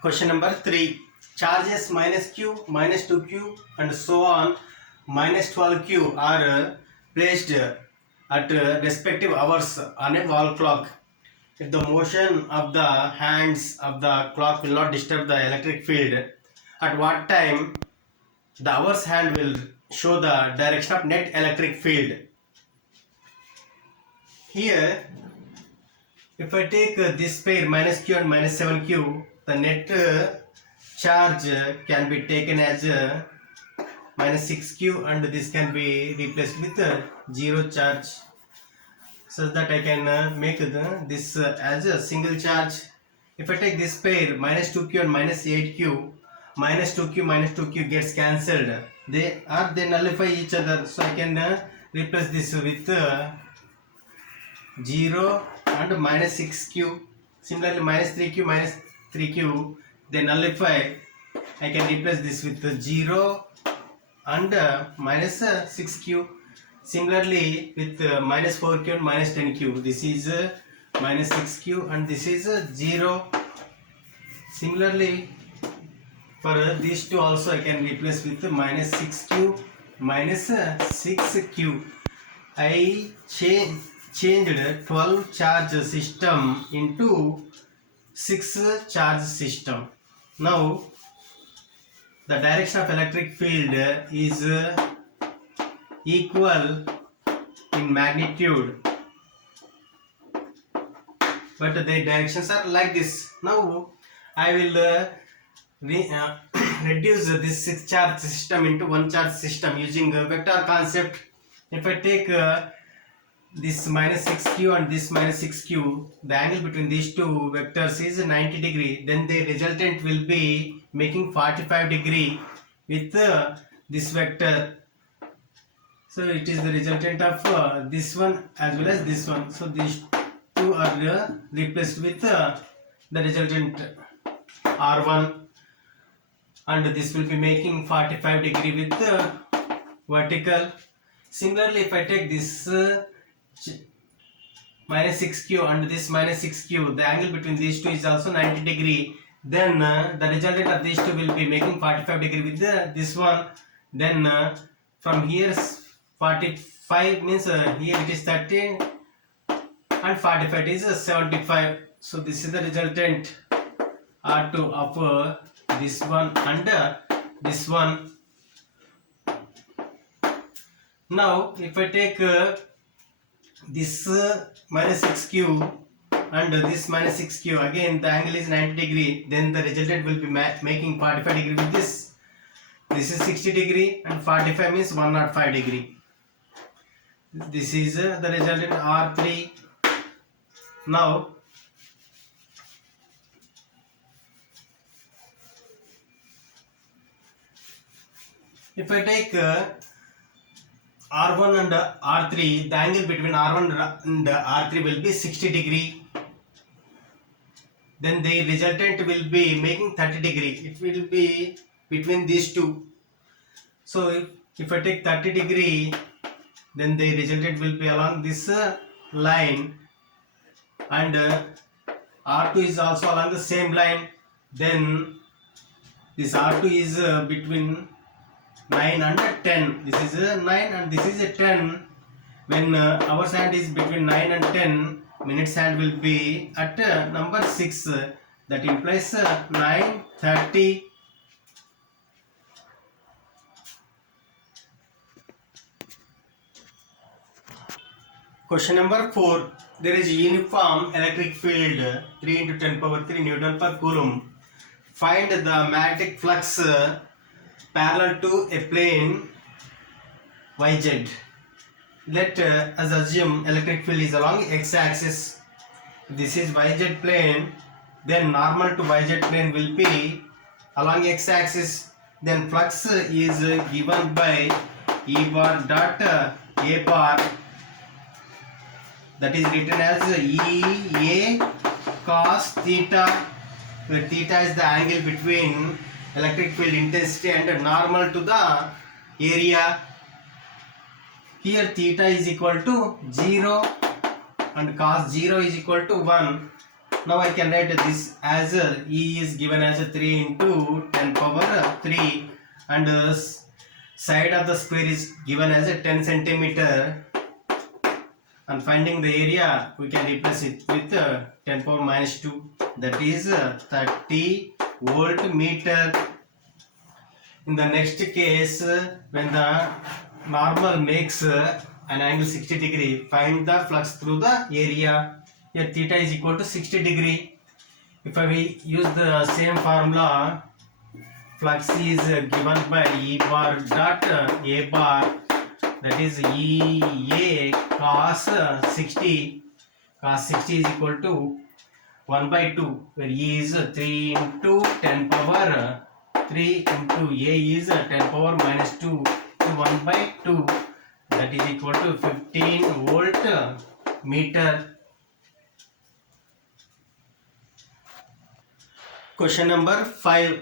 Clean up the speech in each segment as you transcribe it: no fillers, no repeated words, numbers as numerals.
Question number 3. Charges minus q, minus 2q and so on minus 12q are placed at respective hours on a wall clock. If the motion of the hands of the clock will not disturb the electric field, at what time the hour's hand will show the direction of net electric field? Here, if I take this pair minus q and minus 7q, the net charge can be taken as minus 6q and this can be replaced with 0 charge, such that I can make this as a single charge. If I take this pair minus 2q and minus 8q, minus 2q gets cancelled. They nullify each other, so I can replace this with 0 and minus 6q. Similarly, minus 3q they nullify. I can replace this with 0 and minus 6q. Similarly, with minus 4q and minus 10q, this is minus 6q and this is 0. Similarly, for these two also I can replace with minus 6q minus 6q. I changed 12 charge system into 6 charge system. Now the direction of electric field is equal in magnitude, but the directions are like this. Now I will reduce this 6 charge system into 1 charge system using vector concept. If I take this minus 6q and this minus 6q, the angle between these two vectors is 90 degree, then the resultant will be making 45 degree with this vector. So it is the resultant of this one as well as this one. So these two are replaced with the resultant R1, and this will be making 45 degree with the vertical. Similarly, if I take this minus 6q and this minus 6q, the angle between these two is also 90 degree, then the resultant of these two will be making 45 degree with this one. Then from here 45 means here it is 30 and 45 is 75. So this is the resultant R2 of this one and this one. Now if I take this minus 6q and this minus 6q, again the angle is 90 degree, then the resultant will be making 45 degree with this. This is 60 degree and 45 means 105 degree. This is the resultant R3. Now if I take R1 and R3, the angle between R1 and R3 will be 60 degree. Then the resultant will be making 30 degree. It will be between these two. So if I take 30 degree, then the resultant will be along this line, and R2 is also along the same line. Then this R2 is between 9 and 10. This is 9 and this is 10. When hour's hand is between 9 and 10, minutes hand will be at number 6. That implies 9:30. Question number 4. There is a uniform electric field 3 into 10 power 3 Newton per Coulomb. Find the magnetic flux parallel to a plane YZ. Let us assume electric field is along x-axis. This is YZ plane, then normal to YZ plane will be along x-axis. Then flux is given by E bar dot A bar, that is written as E A cos theta, where theta is the angle between electric field intensity and normal to the area. Here theta is equal to 0 and cos 0 is equal to 1. Now I can write this as E is given as 3 into 10 power 3 and side of the square is given as 10 centimeter, and finding the area we can replace it with 10 power minus 2, that is 30 volt meter. In the next case, when the normal makes an angle 60 degree, find the flux through the area. Here theta is equal to 60 degree. If I use the same formula, flux is given by E bar dot A bar, that is EA cos 60. Cos 60 is equal to 1 by 2, where E is 3 into 10 power 3 into A is 10 power minus 2 to 1 by 2, that is equal to 15 volt meter. Question number 5.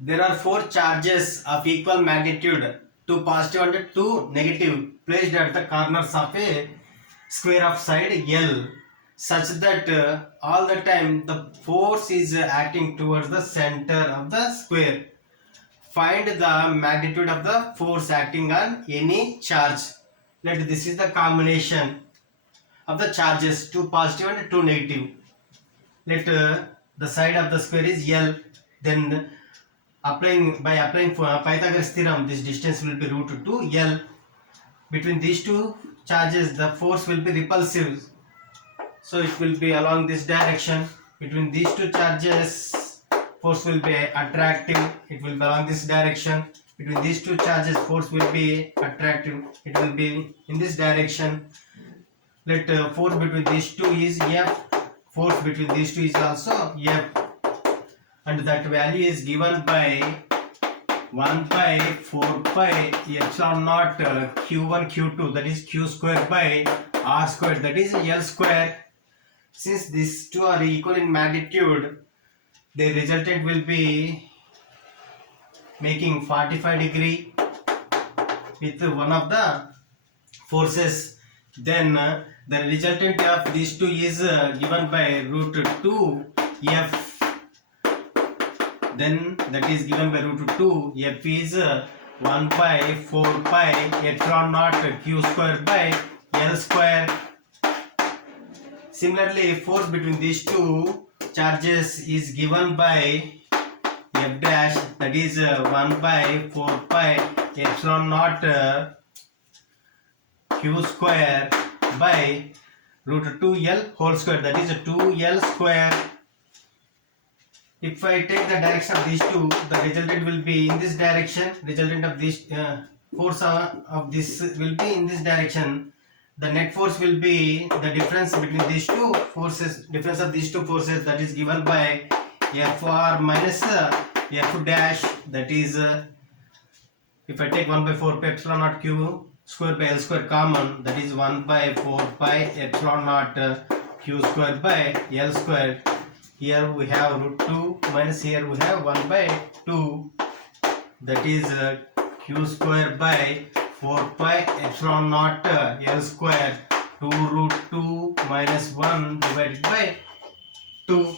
There are 4 charges of equal magnitude, 2 positive and 2 negative, placed at the corners of a square of side L, such that all the time the force is acting towards the center of the square. Find the magnitude of the force acting on any charge. Let this is the combination of the charges, 2 positive and 2 negative. Let the side of the square is L. Then by applying Pythagoras theorem, this distance will be root 2L. Between these two charges the force will be repulsive, so it will be along this direction. Between these two charges force will be attractive, it will be along this direction. Between these two charges force will be attractive, it will be in this direction. Let force between these two is F, force between these two is also F, and that value is given by 1 by 4 pi epsilon naught q1 q2, that is q square by r square, that is L square. Since these two are equal in magnitude, the resultant will be making 45 degree with one of the forces. Then the resultant of these two is given by root 2F. Then that is given by root 2. F is 1 by 4 pi epsilon naught q square by L square. Similarly, force between these two charges is given by F dash, that is 1 by 4 pi epsilon naught q square by root 2L whole square, that is 2L square. If I take the direction of these two, the resultant will be in this direction. Resultant of this force of this will be in this direction. The net force will be the difference between these two forces, difference of these two forces, that is given by Fr minus F dash, that is if I take 1 by 4 pi epsilon naught q square by L square common, that is 1 by 4 pi epsilon naught q square by L square. Here we have root 2 minus here we have 1 by 2, that is q square by 4 pi epsilon naught L square, 2 root 2 minus 1 divided by 2.